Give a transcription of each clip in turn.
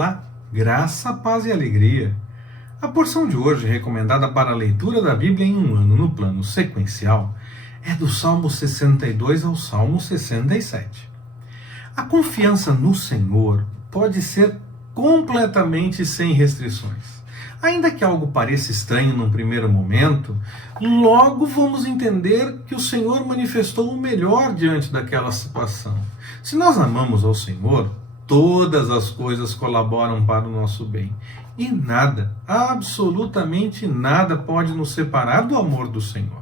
Olá, graça, paz e alegria. A porção de hoje, recomendada para a leitura da Bíblia em um ano no plano sequencial, é do Salmo 62 ao Salmo 67. A confiança no Senhor pode ser completamente sem restrições. Ainda que algo pareça estranho num primeiro momento, logo vamos entender que o Senhor manifestou o melhor diante daquela situação. Se nós amamos ao Senhor, todas as coisas colaboram para o nosso bem. E nada, absolutamente nada pode nos separar do amor do Senhor.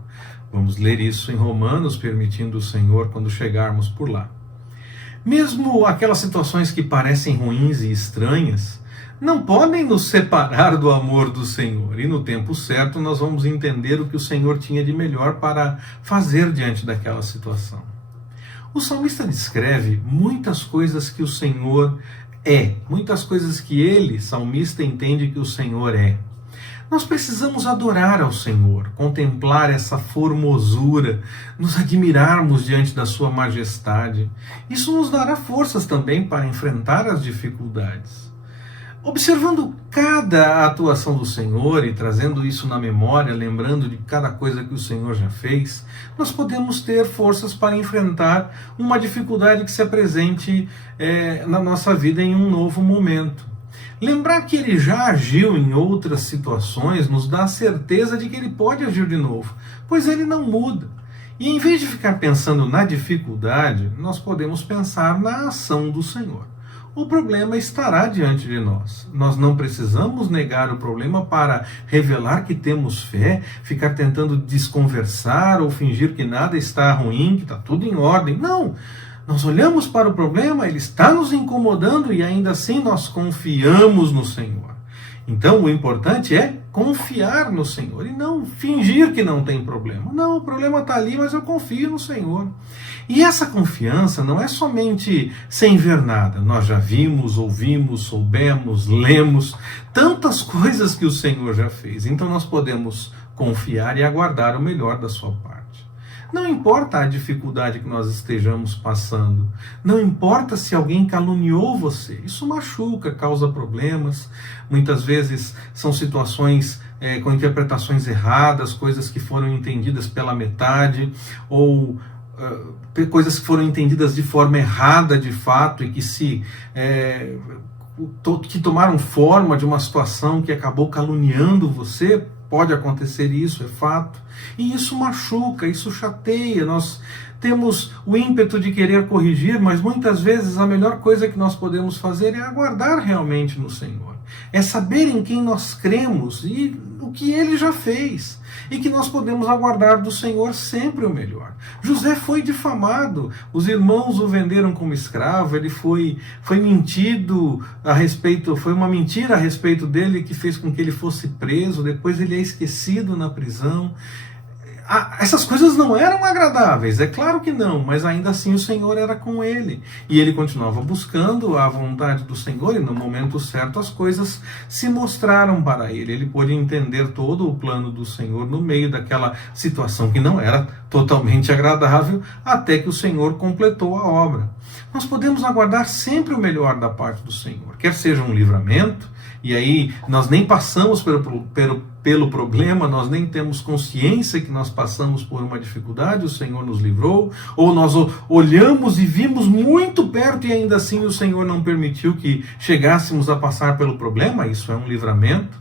Vamos ler isso em Romanos, permitindo o Senhor quando chegarmos por lá. Mesmo aquelas situações que parecem ruins e estranhas, não podem nos separar do amor do Senhor. E no tempo certo nós vamos entender o que o Senhor tinha de melhor para fazer diante daquela situação. O salmista descreve muitas coisas que o Senhor é, muitas coisas que ele, salmista, entende que o Senhor é. Nós precisamos adorar ao Senhor, contemplar essa formosura, nos admirarmos diante da sua majestade. Isso nos dará forças também para enfrentar as dificuldades. Observando cada atuação do Senhor e trazendo isso na memória, lembrando de cada coisa que o Senhor já fez, nós podemos ter forças para enfrentar uma dificuldade que se apresente na nossa vida em um novo momento. Lembrar que Ele já agiu em outras situações nos dá a certeza de que Ele pode agir de novo, pois Ele não muda. E em vez de ficar pensando na dificuldade, nós podemos pensar na ação do Senhor. O problema estará diante de nós. Nós não precisamos negar o problema para revelar que temos fé, ficar tentando desconversar ou fingir que nada está ruim, que está tudo em ordem. Não! Nós olhamos para o problema, ele está nos incomodando e ainda assim nós confiamos no Senhor. Então o importante é confiar no Senhor e não fingir que não tem problema. Não, o problema está ali, mas eu confio no Senhor. E essa confiança não é somente sem ver nada. Nós já vimos, ouvimos, soubemos, lemos tantas coisas que o Senhor já fez. Então nós podemos confiar e aguardar o melhor da sua parte. Não importa a dificuldade que nós estejamos passando, não importa se alguém caluniou você, isso machuca, causa problemas, muitas vezes são situações com interpretações erradas, coisas que foram entendidas pela metade, ou coisas que foram entendidas de forma errada de fato e que tomaram forma de uma situação que acabou caluniando você. Pode acontecer isso, é fato. E isso machuca, isso chateia. Nós temos o ímpeto de querer corrigir, mas muitas vezes a melhor coisa que nós podemos fazer é aguardar realmente no Senhor. É saber em quem nós cremos e o que Ele já fez. E que nós podemos aguardar do Senhor sempre o melhor. José foi difamado, os irmãos o venderam como escravo, ele foi mentido a respeito, foi uma mentira a respeito dele que fez com que ele fosse preso, depois ele é esquecido na prisão. Essas coisas não eram agradáveis, é claro que não, mas ainda assim o Senhor era com ele. E ele continuava buscando a vontade do Senhor e no momento certo as coisas se mostraram para ele. Ele pôde entender todo o plano do Senhor no meio daquela situação que não era totalmente agradável, até que o Senhor completou a obra. Nós podemos aguardar sempre o melhor da parte do Senhor, quer seja um livramento, e aí nós nem passamos pelo problema, nós nem temos consciência que nós passamos por uma dificuldade, o Senhor nos livrou, ou nós olhamos e vimos muito perto e ainda assim o Senhor não permitiu que chegássemos a passar pelo problema, isso é um livramento.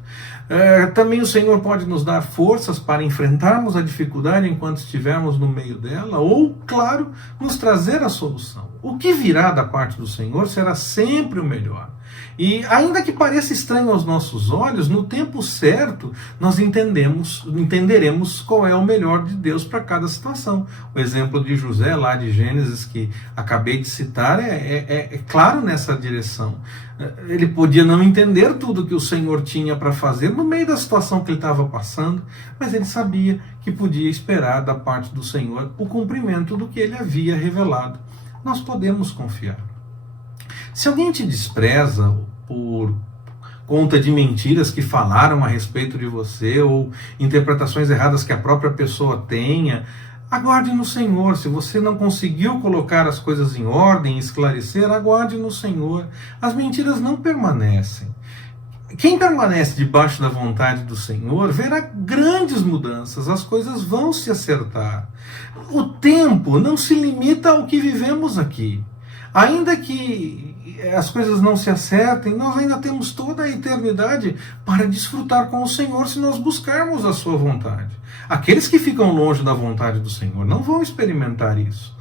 Também o Senhor pode nos dar forças para enfrentarmos a dificuldade enquanto estivermos no meio dela, ou, claro, nos trazer a solução. O que virá da parte do Senhor será sempre o melhor. E ainda que pareça estranho aos nossos olhos, no tempo certo nós entenderemos qual é o melhor de Deus para cada situação. O exemplo de José lá de Gênesis que acabei de citar é claro nessa direção. Ele podia não entender tudo que o Senhor tinha para fazer no meio da situação que ele estava passando, mas ele sabia que podia esperar da parte do Senhor o cumprimento do que ele havia revelado. Nós podemos confiar. Se alguém te despreza por conta de mentiras que falaram a respeito de você ou interpretações erradas que a própria pessoa tenha, Aguarde no Senhor. Se você não conseguiu colocar as coisas em ordem, esclarecer, aguarde no Senhor. As mentiras não permanecem. Quem permanece debaixo da vontade do Senhor verá grandes mudanças, as coisas vão se acertar. O tempo não se limita ao que vivemos aqui. Ainda que as coisas não se acertem, nós ainda temos toda a eternidade para desfrutar com o Senhor se nós buscarmos a sua vontade. Aqueles que ficam longe da vontade do Senhor não vão experimentar isso.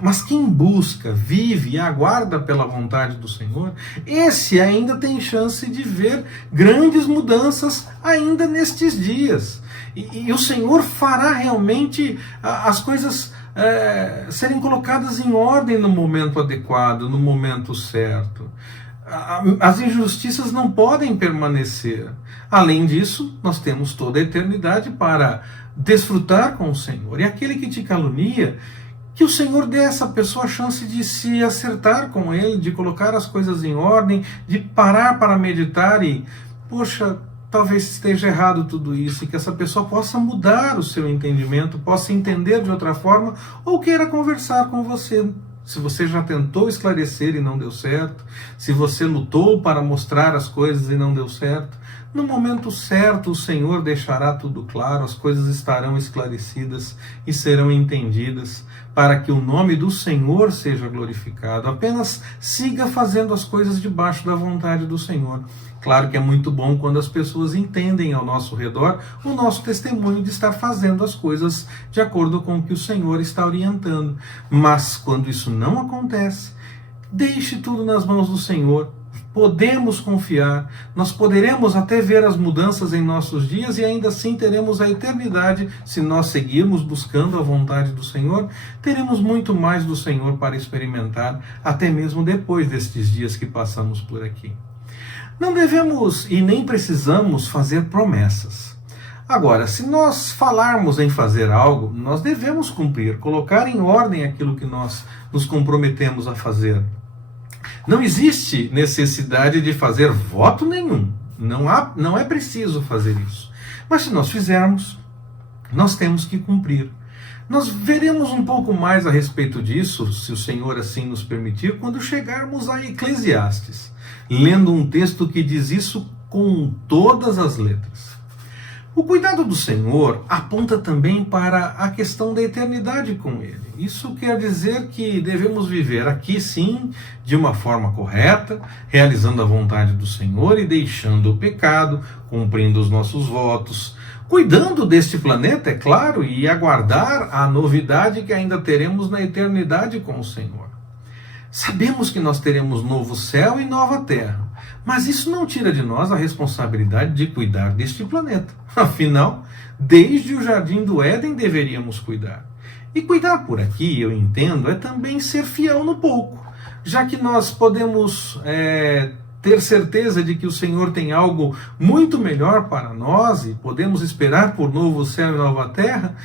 Mas quem busca, vive e aguarda pela vontade do Senhor, esse ainda tem chance de ver grandes mudanças ainda nestes dias. E o Senhor fará realmente as coisas serem colocadas em ordem no momento adequado, no momento certo. As injustiças não podem permanecer. Além disso, nós temos toda a eternidade para desfrutar com o Senhor. E aquele que te calunia, que o Senhor dê a essa pessoa a chance de se acertar com Ele, de colocar as coisas em ordem, de parar para meditar e, poxa, talvez esteja errado tudo isso, e que essa pessoa possa mudar o seu entendimento, possa entender de outra forma, ou queira conversar com você. Se você já tentou esclarecer e não deu certo, se você lutou para mostrar as coisas e não deu certo, no momento certo o Senhor deixará tudo claro, as coisas estarão esclarecidas e serão entendidas, para que o nome do Senhor seja glorificado. Apenas siga fazendo as coisas debaixo da vontade do Senhor. Claro que é muito bom quando as pessoas entendem ao nosso redor o nosso testemunho de estar fazendo as coisas de acordo com o que o Senhor está orientando. Mas quando isso não acontece, deixe tudo nas mãos do Senhor. Podemos confiar, nós poderemos até ver as mudanças em nossos dias e ainda assim teremos a eternidade. Se nós seguirmos buscando a vontade do Senhor, teremos muito mais do Senhor para experimentar, até mesmo depois destes dias que passamos por aqui. Não devemos e nem precisamos fazer promessas. Agora, se nós falarmos em fazer algo, nós devemos cumprir, colocar em ordem aquilo que nós nos comprometemos a fazer. Não existe necessidade de fazer voto nenhum. Não é preciso fazer isso. Mas se nós fizermos, nós temos que cumprir. Nós veremos um pouco mais a respeito disso, se o Senhor assim nos permitir, quando chegarmos a Eclesiastes, lendo um texto que diz isso com todas as letras. O cuidado do Senhor aponta também para a questão da eternidade com Ele. Isso quer dizer que devemos viver aqui, sim, de uma forma correta, realizando a vontade do Senhor e deixando o pecado, cumprindo os nossos votos, cuidando deste planeta, é claro, e aguardar a novidade que ainda teremos na eternidade com o Senhor. Sabemos que nós teremos novo céu e nova terra, mas isso não tira de nós a responsabilidade de cuidar deste planeta. Afinal, desde o Jardim do Éden deveríamos cuidar. E cuidar por aqui, eu entendo, é também ser fiel no pouco, já que nós podemos ter certeza de que o Senhor tem algo muito melhor para nós e podemos esperar por novo céu e nova terra.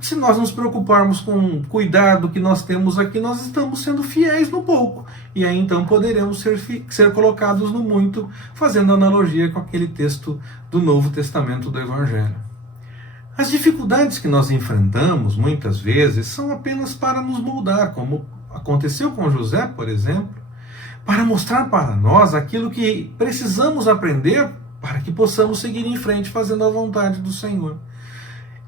Se nós nos preocuparmos com cuidar do que nós temos aqui, nós estamos sendo fiéis no pouco. E aí então poderemos ser colocados no muito, fazendo analogia com aquele texto do Novo Testamento do Evangelho. As dificuldades que nós enfrentamos, muitas vezes, são apenas para nos moldar, como aconteceu com José, por exemplo, para mostrar para nós aquilo que precisamos aprender para que possamos seguir em frente fazendo a vontade do Senhor.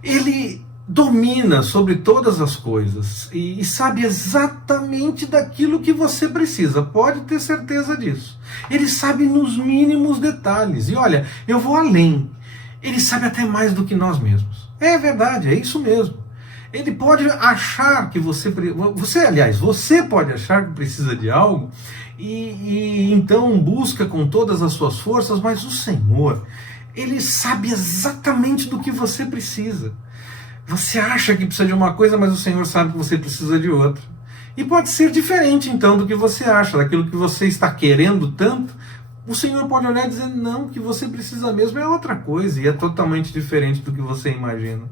Ele domina sobre todas as coisas e sabe exatamente daquilo que você precisa, pode ter certeza disso. Ele sabe nos mínimos detalhes, e olha, eu vou além, ele sabe até mais do que nós mesmos. É verdade, é isso mesmo. Ele pode achar que você pode achar que precisa de algo e então busca com todas as suas forças, mas o Senhor, Ele sabe exatamente do que você precisa. Você acha que precisa de uma coisa, mas o Senhor sabe que você precisa de outra. E pode ser diferente, então, do que você acha, daquilo que você está querendo tanto. O Senhor pode olhar e dizer, não, o que você precisa mesmo é outra coisa, e é totalmente diferente do que você imagina.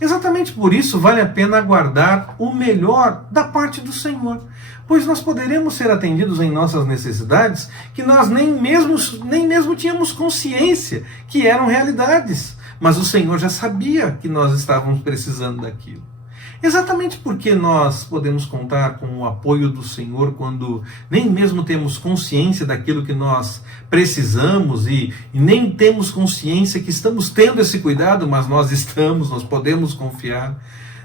Exatamente por isso vale a pena aguardar o melhor da parte do Senhor, pois nós poderemos ser atendidos em nossas necessidades que nós nem mesmo tínhamos consciência que eram realidades. Mas o Senhor já sabia que nós estávamos precisando daquilo. Exatamente porque nós podemos contar com o apoio do Senhor quando nem mesmo temos consciência daquilo que nós precisamos e nem temos consciência que estamos tendo esse cuidado, mas nós podemos confiar.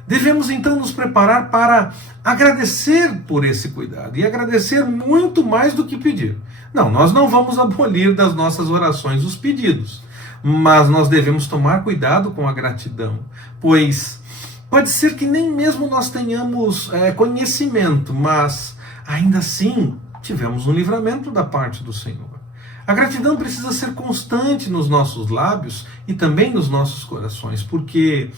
Devemos então nos preparar para agradecer por esse cuidado e agradecer muito mais do que pedir. Não, nós não vamos abolir das nossas orações os pedidos, mas nós devemos tomar cuidado com a gratidão, pois pode ser que nem mesmo nós tenhamos conhecimento, mas ainda assim tivemos um livramento da parte do Senhor. A gratidão precisa ser constante nos nossos lábios e também nos nossos corações, porque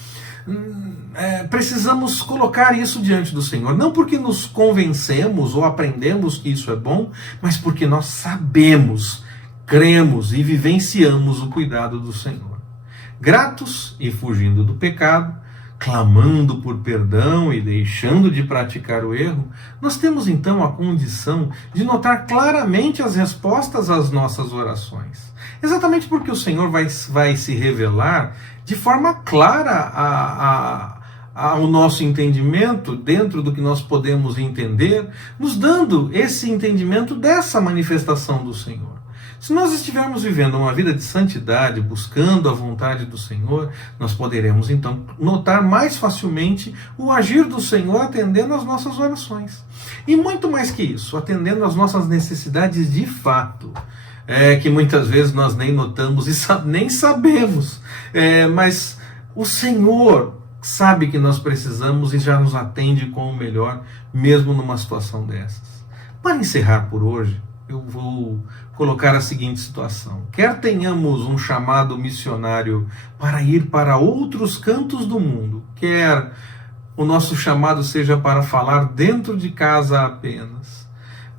precisamos colocar isso diante do Senhor, não porque nos convencemos ou aprendemos que isso é bom, mas porque nós sabemos, cremos e vivenciamos o cuidado do Senhor. Gratos e fugindo do pecado, clamando por perdão e deixando de praticar o erro, nós temos então a condição de notar claramente as respostas às nossas orações. Exatamente porque o Senhor vai se revelar de forma clara ao nosso entendimento, dentro do que nós podemos entender, nos dando esse entendimento dessa manifestação do Senhor. Se nós estivermos vivendo uma vida de santidade, buscando a vontade do Senhor, nós poderemos então notar mais facilmente o agir do Senhor atendendo às nossas orações. E muito mais que isso, atendendo às nossas necessidades de fato, que muitas vezes nós nem notamos e nem sabemos, mas o Senhor sabe que nós precisamos e já nos atende com o melhor, mesmo numa situação dessas. Para encerrar por hoje, eu vou colocar a seguinte situação. Quer tenhamos um chamado missionário para ir para outros cantos do mundo, quer o nosso chamado seja para falar dentro de casa apenas.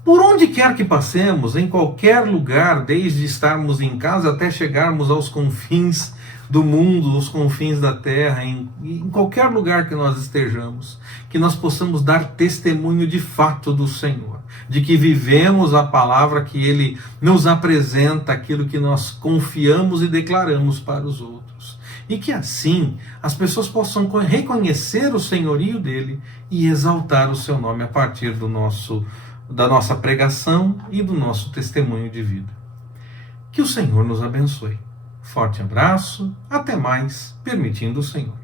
Por onde quer que passemos, em qualquer lugar, desde estarmos em casa até chegarmos aos confins do mundo, os confins da terra, em qualquer lugar que nós estejamos, que nós possamos dar testemunho de fato do Senhor, de que vivemos a palavra que Ele nos apresenta, aquilo que nós confiamos e declaramos para os outros. E que assim as pessoas possam reconhecer o senhorio dEle e exaltar o seu nome a partir da nossa pregação e do nosso testemunho de vida. Que o Senhor nos abençoe. Forte abraço, até mais, permitindo o Senhor.